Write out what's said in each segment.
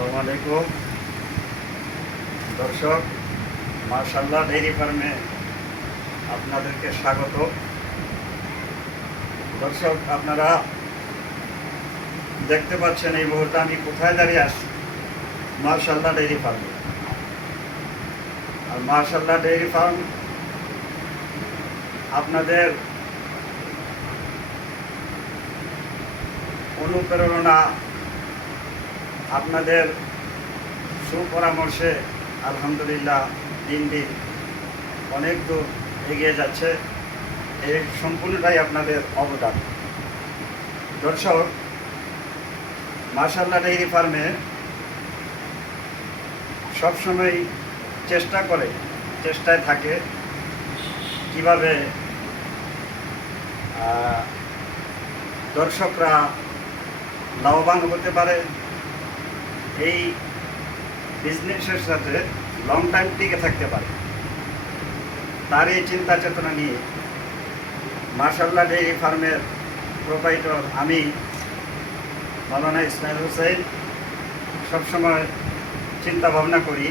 আসসালামু আলাইকুম। দর্শক মার্শাল্লাহ ডেইরি ফার্মে আপনাদেরকে স্বাগত। দর্শক, আপনারা দেখতে পাচ্ছেন এই মুহূর্তে আমি কোথায় দাঁড়িয়ে আসছি মার্শাল্লাহ ডেইরি ফার্মে। আর মার্শাল্লাহ ডেইরি ফার্ম আপনাদের অনুপ্রেরণা আপনাদের সুপরামর্শে আলহামদুলিল্লাহ দিন দিন অনেক দূর এগিয়ে যাচ্ছে। এই সম্পূর্ণটাই আপনাদের অবদান। দর্শক মার্শাল্লাহ ডেইরি ফার্মে সবসময় চেষ্টা করে, চেষ্টায় থাকে কীভাবে দর্শকরা লাভবান হতে পারে এই বিজনেসের সাথে লং টাইম টিকে থাকতে পারে। তার এই চিন্তা চেতনা নিয়ে মার্শাল্লাহ ডেইরি ফার্মের প্রোপাইটর আমি মালানা ইসমাইল হোসেন সবসময় চিন্তা ভাবনা করি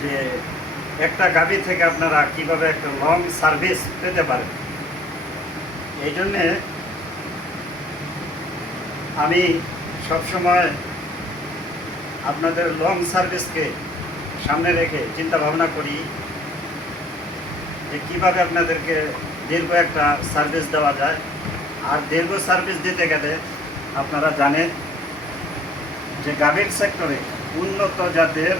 যে একটা গাভী থেকে আপনারা কীভাবে একটা লং সার্ভিস পেতে পারেন। এই জন্যে আমি সবসময় আপনাদের লং সার্ভিসকে সামনে রেখে চিন্তা ভাবনা করি যে কীভাবে আপনাদেরকে দীর্ঘ একটা সার্ভিস দেওয়া যায়। আর দীর্ঘ সার্ভিস দিতে গেলে আপনারা জানেন যে গাভীর সেক্টরে উন্নত জাতের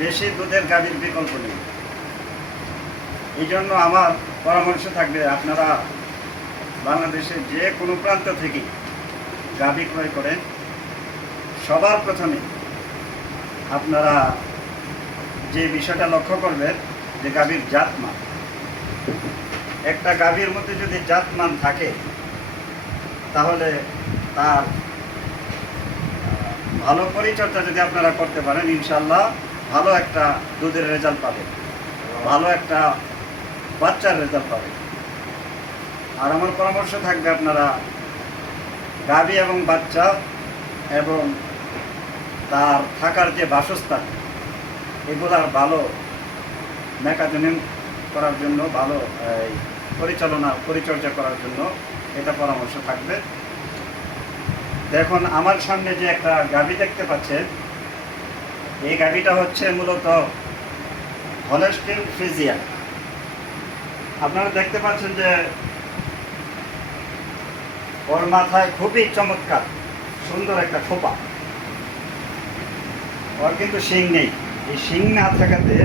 বেশি দুধের গাভীর বিকল্প নেই। এই জন্য আমার পরামর্শ থাকবে আপনারা বাংলাদেশের যে কোনো প্রান্ত থেকে গাভী ক্রয় করেন। সবার প্রথমে আপনারা যে বিষয়টা লক্ষ্য করবেন যে গাভীর জাতমান। একটা গাভীর মধ্যে যদি জাতমান থাকে, তাহলে তার ভালো পরিচর্যা যদি আপনারা করতে পারেন ইনশাল্লাহ ভালো একটা দুধের রেজাল্ট পাবেন। ভালো একটা বাচ্চার রেজাল্ট পাবেন। আর আমার পরামর্শ থাকবে আপনারা গাভী এবং বাচ্চা এবং তার থাকার যে বাসস্থান এগুলার ভালো মেকাজনিং করার জন্য, ভালো পরিচালনা, পরিচর্যা করার জন্য এটা পরামর্শ থাকবে। দেখুন, আমার সামনে যে একটা গাভী দেখতে পাচ্ছেন, এই গাভীটা হচ্ছে মূলত হলেস্টিন ফ্রিজিয়া। আপনারা দেখতে পাচ্ছেন যে ওর মাথায় খুবই চমৎকার, সুন্দর একটা খোপা। ওর কিন্তু শিং নেই। এই শিং না থাকাতে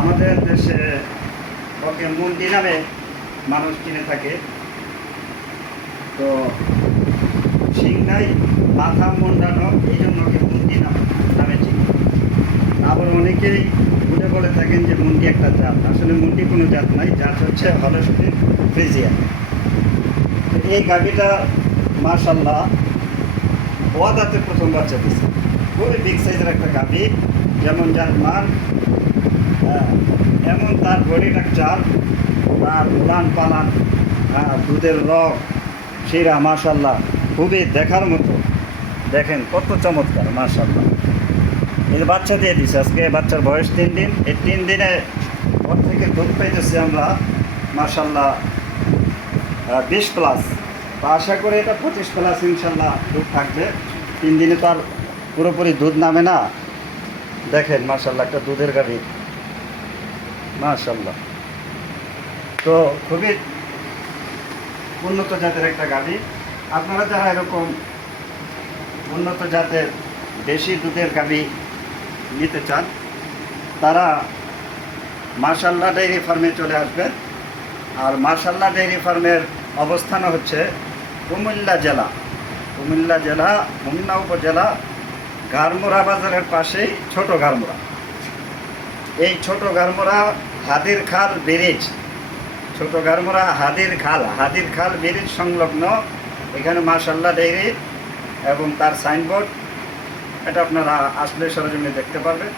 আমাদের দেশে ওকে মুন্ডি নামে মানুষ কিনে থাকে। তো শিং নাই, মাথা মুন্ডানো এই জন্য ওকে মুন্ডি নাম চিনি। আবার অনেকেই ভুলে বলে থাকেন যে মুন্ডি একটা জাত। আসলে মুন্ডি কোনো জাত নাই, জাত হচ্ছে হলস্টিন ফ্রিজিয়া এই গাভিটা মার্শাল্লাহ ওয়াদাতে প্রথম বাচ্চা দিচ্ছে খুবই বিগ সাইজের একটা গাভি, যেমন যার মান এমন তার বডি স্ট্রাকচার তার উলান পালান দুধের রক শিরা মার্শাল্লাহ খুবই দেখার মতো। দেখেন কত চমৎকার মার্শাল্লাহ এই বাচ্চা দিয়ে দিছে আজকে বাচ্চার বয়স তিন দিন, এই তিন দিনে ওর থেকে দুধ পাইতেছি আমরা মার্শাল্লাহ বিশ প্লাস তো আশা করি এটা পঁচিশ প্লাস ইনশাল্লাহ দুধ থাকবে। তিন দিনে তো আর পুরোপুরি দুধ নামে না। দেখেন মার্শাল্লাহ একটা দুধের গাড়ি। মার্শাল্লাহ তো খুবই উন্নত জাতের একটা গাড়ি। আপনারা যারা এরকম উন্নত জাতের বেশি দুধের গাড়ি নিতে চান, তারা মার্শাল্লাহ ডেইরি ফার্মে চলে আসবেন। আর মার্শাল্লাহ ডেইরি ফার্মের অবস্থান হচ্ছে কুমিল্লা জেলা। কুমিল্লা জেলা, মুন্না উপজেলা গারমোড়া বাজারের পাশেই ছোট গারমোড়া। এই ছোট গারমোড়া হাদির খাল ব্রিজ। ছোট গারমোড়া হাদির খাল। হাদির খাল ব্রিজ সংলগ্ন। এখানে মার্শাল্লাহ ডেইরি এবং তার সাইনবোর্ড এটা আপনারা আসলে সরজমিনে দেখতে পারবেন।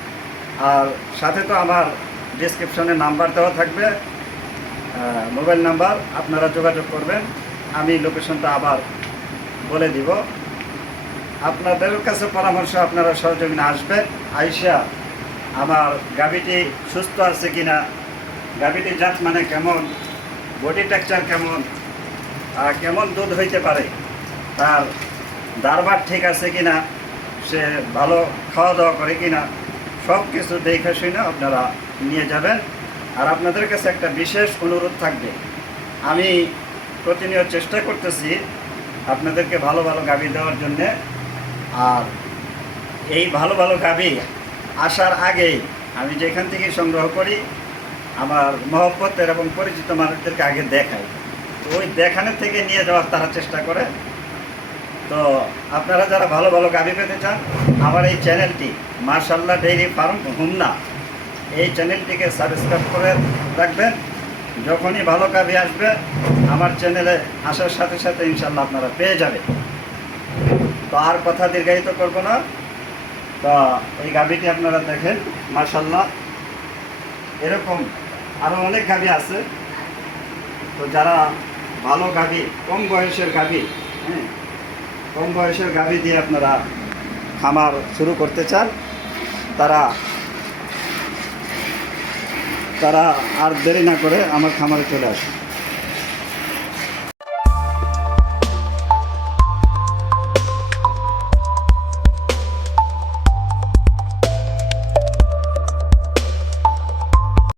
আর সাথে তো আমার ডিসক্রিপশনে নাম্বার দেওয়া থাকবে। মোবাইল নাম্বার আপনারা যোগাযোগ করবেন। আমি লোকেশনটা আবার বলে দিব। আপনাদের কাছে পরামর্শ আপনারা সহযোগিতা আসবেন আইসা, আমার গাভীটি সুস্থ আছে কিনা, গাভীটির জাত মানে কেমন বডি টেক্সচার কেমন কেমন দুধ হইতে পারে, তার দারবার ঠিক আছে কিনা, সে ভালো খাওয়া দাওয়া করে কিনা সব কিছু দেখে শুনে আপনারা নিয়ে যাবেন। আর আপনাদের কাছে একটা বিশেষ অনুরোধ থাকবে। আমি প্রতিনিয়ত চেষ্টা করতেছি আপনাদেরকে ভালো ভালো গাভী দেওয়ার জন্যে। আর এই ভালো ভালো গাভী আসার আগেই আমি যেখান থেকে সংগ্রহ করি, আমার মহব্বতের এবং পরিচিত মানুষদেরকে আগে দেখাই। তো ওই দেখানোর থেকে নিয়ে যাওয়ার তারা চেষ্টা করে। তো আপনারা যারা ভালো ভালো গাভী পেতে চান, আমার এই চ্যানেলটি মার্শাল্লাহ ডেইরি ফার্ম হুমনা এই চ্যানেলটিকে সাবস্ক্রাইব করে রাখবেন। যখনই ভালো গাভী আসবে, আমার চ্যানেলে আসার সাথে সাথে ইনশাল্লাহ আপনারা পেয়ে যাবেন। তো আর কথা দীর্ঘায়িত করব না। তো এই গাভীটি আপনারা দেখেন মার্শাল্লাহ এরকম আরও অনেক গাভী আছে। তো যারা ভালো গাভী, কম বয়সের গাভী হ্যাঁ কম বয়সের গাভী দিয়ে আপনারা খামার শুরু করতে চান, তারা তারা আর দেরি না করে আমার খামারে চলে আসুন।